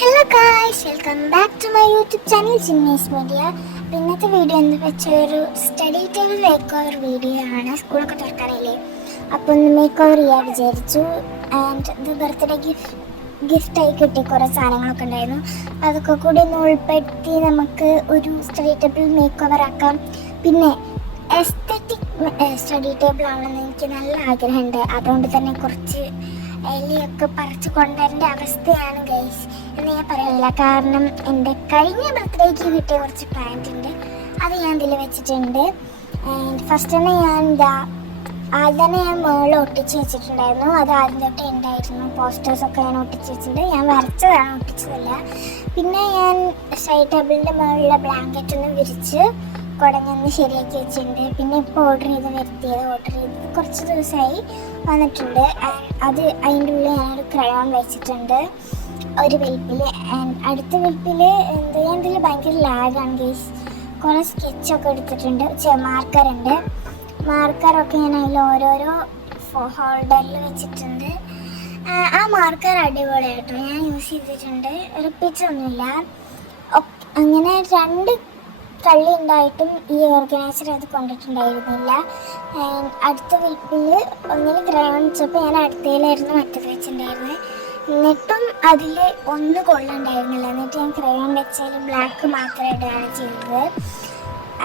Hello guys, welcome back to my YouTube channel ജിന്നീസ് media. ഇന്നത്തെ video എന്ന് വെച്ചാൽ ഒരു study table makeover video ആണ്. സ്കൂളൊക്കെ തുറക്കാറില്ലേ, അപ്പോൾ ഒന്ന് മേക്ക് ഓവർ ചെയ്യാൻ വിചാരിച്ചു. ആൻഡ് ഇത് ബർത്ത്ഡേ ഗിഫ്റ്റായി കിട്ടിയ കുറേ സാധനങ്ങളൊക്കെ ഉണ്ടായിരുന്നു. അതൊക്കെ കൂടി ഒന്ന് ഉൾപ്പെടുത്തി നമുക്ക് ഒരു സ്റ്റഡി ടേബിൾ മേക്ക് ഓവർ ആക്കാം. പിന്നെ എസ്തെറ്റിക് സ്റ്റഡി ടേബിൾ ആണെന്ന് എനിക്ക് നല്ല ആഗ്രഹമുണ്ട്. അതുകൊണ്ട് തന്നെ കുറച്ച് എലിയൊക്കെ പറിച്ച് കൊണ്ടുവരേണ്ട അവസ്ഥയാണ് ഗൈസ് എന്ന് ഞാൻ പറയില്ല. കാരണം എൻ്റെ കഴിഞ്ഞ ബർത്ത്ഡേക്ക് കിട്ടിയ കുറച്ച് പ്ലാന്റ് ഉണ്ട്, അത് ഞാൻ ഇതിൽ വെച്ചിട്ടുണ്ട്. ആൻഡ് ഫസ്റ്റ് തന്നെ ആദ്യം തന്നെ ഞാൻ മുകളിൽ ഒട്ടിച്ച് വെച്ചിട്ടുണ്ടായിരുന്നു. അത് ആദ്യം തൊട്ടേ ഉണ്ടായിരുന്നു. പോസ്റ്റേഴ്സൊക്കെ ഞാൻ ഒട്ടിച്ച് വെച്ചിട്ടുണ്ട്. ഞാൻ വരച്ചതാണ്, ഒട്ടിച്ചതല്ല. പിന്നെ ഞാൻ സ്റ്റഡി ടേബിളിൻ്റെ മുകളിലെ ബ്ലാങ്കറ്റ് ഒന്ന് വിരിച്ച് കുടഞ്ഞൊന്ന് ശരിയാക്കി വെച്ചിട്ടുണ്ട്. പിന്നെ ഇപ്പോൾ ഓർഡർ ചെയ്ത് കുറച്ച് ദിവസമായി വന്നിട്ടുണ്ട്. അത് അതിൻ്റെ ഉള്ളിൽ ഞാനൊരു ക്രയോൺ വെച്ചിട്ടുണ്ട് ഒരു വെൽപ്പിൽ. അടുത്ത വെൽപ്പിൽ ഞാൻ ഇതിൽ ഭയങ്കര ലാഗാണ് ഗൈസ്. കുറേ സ്കെച്ചൊക്കെ എടുത്തിട്ടുണ്ട്, മാർക്കറൊക്കെ ഞാൻ അതിൽ ഓരോരോ ഹോൾഡറിൽ വെച്ചിട്ടുണ്ട്. ആ മാർക്കർ അടിപൊളിയായിട്ടോ, ഞാൻ യൂസ് ചെയ്തിട്ടുണ്ട്, റിപ്പീറ്റൊന്നുമില്ല. അങ്ങനെ 2 കള്ളി ഉണ്ടായിട്ടും ഈ ഓർഗനൈസർ അത് കൊണ്ടിട്ടുണ്ടായിരുന്നില്ല. അടുത്ത വീട്ടിൽ ഒന്നിൽ ക്രയോൺ വെച്ചപ്പോൾ ഞാൻ അടുത്തയിലായിരുന്നു മറ്റത് വെച്ചിട്ടുണ്ടായിരുന്നത്. എന്നിട്ടും അതിൽ ഒന്ന് കൊള്ളുണ്ടായിരുന്നില്ല. എന്നിട്ട് ഞാൻ ക്രയോൺ വെച്ചാൽ ബ്ലാക്ക് മാത്രം ഇടുകയാണ് ചെയ്തത്.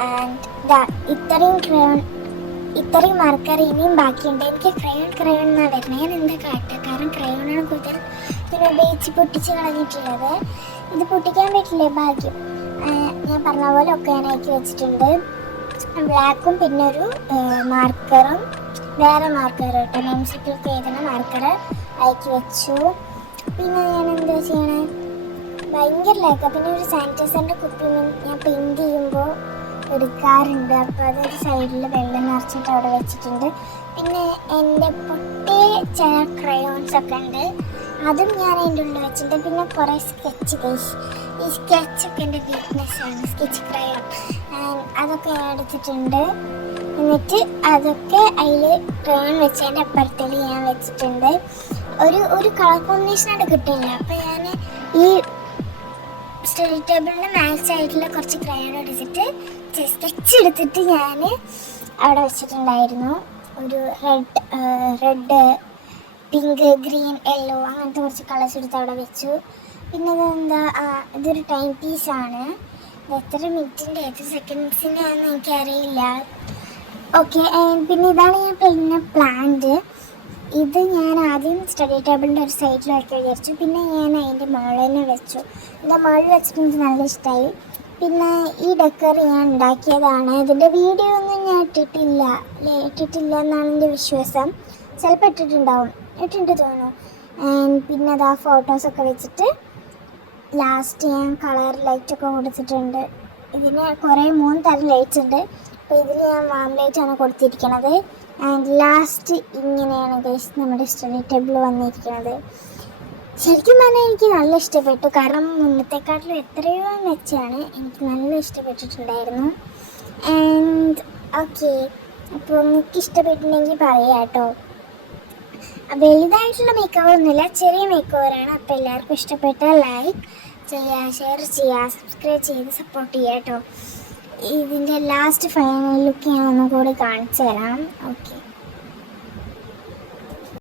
ആൻഡ് ഇത്രയും മാർക്കർ ഇനിയും ബാക്കിയുണ്ട്. എനിക്ക് ക്രയോൺ എന്നാണ് വരുന്നത്. ഞാൻ എന്താ കാട്ടുക, കാരണം ക്രയോണാണ് കൂടുതൽ പിന്നെ ഉപയോഗിച്ച് പൊട്ടിച്ച് കളഞ്ഞിട്ടുള്ളത്. ഇത് പൊട്ടിക്കാൻ പറ്റില്ലേ, ഭാഗ്യം. ഞാൻ പറഞ്ഞ പോലെ ഒക്കെ ഞാൻ ആക്കി വെച്ചിട്ടുണ്ട്. ബ്ലാക്കും പിന്നെ ഒരു മാർക്കറും, വേറെ മാർക്കർ കേട്ടോ, നെയിംസ്ലിപ്പിലൊക്കെ എഴുതുന്ന മാർക്കർ ആക്കി വെച്ചു. പിന്നെ ഞാൻ എന്താ ചെയ്യണേ, ഭയങ്കര ലാക്കാണ്. പിന്നെ ഒരു സാനിറ്റൈസറിൻ്റെ കുപ്പി ഞാൻ പെയിൻറ്റ് ചെയ്യുമ്പോൾ എടുക്കാറുണ്ട്, അപ്പോൾ അതൊരു സൈഡിൽ വെള്ളം നിറച്ചിട്ട് അവിടെ വെച്ചിട്ടുണ്ട്. പിന്നെ എൻ്റെ പൊട്ടിയ ചില ക്രയോൺസൊക്കെ ഉണ്ട്, അതും ഞാൻ അതിൻ്റെ ഉള്ളിൽ വെച്ചിട്ടുണ്ട്. പിന്നെ കുറേ സ്കെച്ച് ഈ സ്കെച്ചൊക്കെ എൻ്റെ വീക്ക്നെസ്സാണ്, സ്കെച്ച് ക്രയോൺ. അതൊക്കെ ഞാൻ എടുത്തിട്ടുണ്ട്. എന്നിട്ട് അതൊക്കെ അതിൽ ക്രയോൺ വെച്ചതിൻ്റെ അപ്പുറത്തിൽ ഞാൻ വെച്ചിട്ടുണ്ട്. ഒരു കളർ കോമ്പിനേഷനായിട്ട് കിട്ടില്ല. അപ്പോൾ ഞാൻ ഈ സ്റ്റഡി ടേബിളിന് മാച്ച് ആയിട്ടുള്ള കുറച്ച് ക്രയോൺ എടുത്തിട്ട് സ്കെച്ച് എടുത്തിട്ട് ഞാൻ അവിടെ വെച്ചിട്ടുണ്ടായിരുന്നു. ഒരു റെഡ് പിങ്ക്, ഗ്രീൻ, യെല്ലോ അങ്ങനത്തെ കുറച്ച് കളേഴ്സ് എടുത്ത് അവിടെ വെച്ചു. പിന്നെ ഇതൊരു ടൈം പീസാണ്. ഇത് എത്ര മിനിറ്റിൻ്റെ എത്ര സെക്കൻഡ്സിൻ്റെ ആണെന്ന് എനിക്കറിയില്ല. ഓക്കെ, പിന്നെ ഇതാണ് ഞാൻ പിന്നെ പ്ലാന്റ്. ഇത് ഞാൻ ആദ്യം സ്റ്റഡി ടേബിളിൻ്റെ ഒരു സൈഡിൽ വയ്ക്കാൻ വിചാരിച്ചു. പിന്നെ ഞാൻ അതിൻ്റെ മുകളിൽ തന്നെ വെച്ചു. എൻ്റെ മുകളിൽ വെച്ചിട്ട് എനിക്ക് നല്ല ഇഷ്ടമായി. പിന്നെ ഈ ഡെക്കർ ഞാൻ ഉണ്ടാക്കിയതാണ്. ഇതിൻ്റെ വീഡിയോ ഒന്നും ഞാൻ ഇട്ടിട്ടില്ല എന്നാണ് എൻ്റെ വിശ്വാസം. ചിലപ്പോൾ ഇട്ടിട്ടുണ്ട് തോന്നുന്നു. പിന്നെ അതാ ഫോട്ടോസൊക്കെ വെച്ചിട്ട് ലാസ്റ്റ് ഞാൻ കളർ ലൈറ്റൊക്കെ കൊടുത്തിട്ടുണ്ട്. ഇതിന് 3 തരം ലൈറ്റ്സ് ഉണ്ട്. അപ്പോൾ ഇതിൽ ഞാൻ വാം ലൈറ്റാണ് കൊടുത്തിരിക്കുന്നത്. ആൻഡ് ലാസ്റ്റ് ഇങ്ങനെയാണ് ഗൈസ് നമ്മുടെ സ്റ്റഡി ടേബിൾ വന്നിരിക്കുന്നത്. ശരിക്കും പറഞ്ഞാൽ എനിക്ക് നല്ല ഇഷ്ടപ്പെട്ടു, കാരണം മുന്നത്തെക്കാട്ടിലും എത്രയോ മെച്ചമാണ്. എനിക്ക് നല്ല ഇഷ്ടപ്പെട്ടിട്ടുണ്ടായിരുന്നു. ആൻഡ് ഓക്കെ, അപ്പോൾ നിങ്ങൾക്ക് ഇഷ്ടപ്പെട്ടിട്ടുണ്ടെങ്കിൽ പറയാം കേട്ടോ. വലുതായിട്ടുള്ള മേക്ക് ഓവർ ഒന്നുമില്ല, ചെറിയ മേക്ക് ഓവറാണ്. അപ്പോൾ എല്ലാവർക്കും ഇഷ്ടപ്പെട്ടാൽ ലൈക്ക് ചെയ്യുക, ഷെയർ ചെയ്യുക, സബ്സ്ക്രൈബ് ചെയ്ത് സപ്പോർട്ട് ചെയ്യുക കേട്ടോ. ഇതിൻ്റെ ലാസ്റ്റ് ഫൈനൽ ലുക്ക് ഞാൻ ഒന്നും കൂടി കാണിച്ചു തരാം. ഓക്കെ.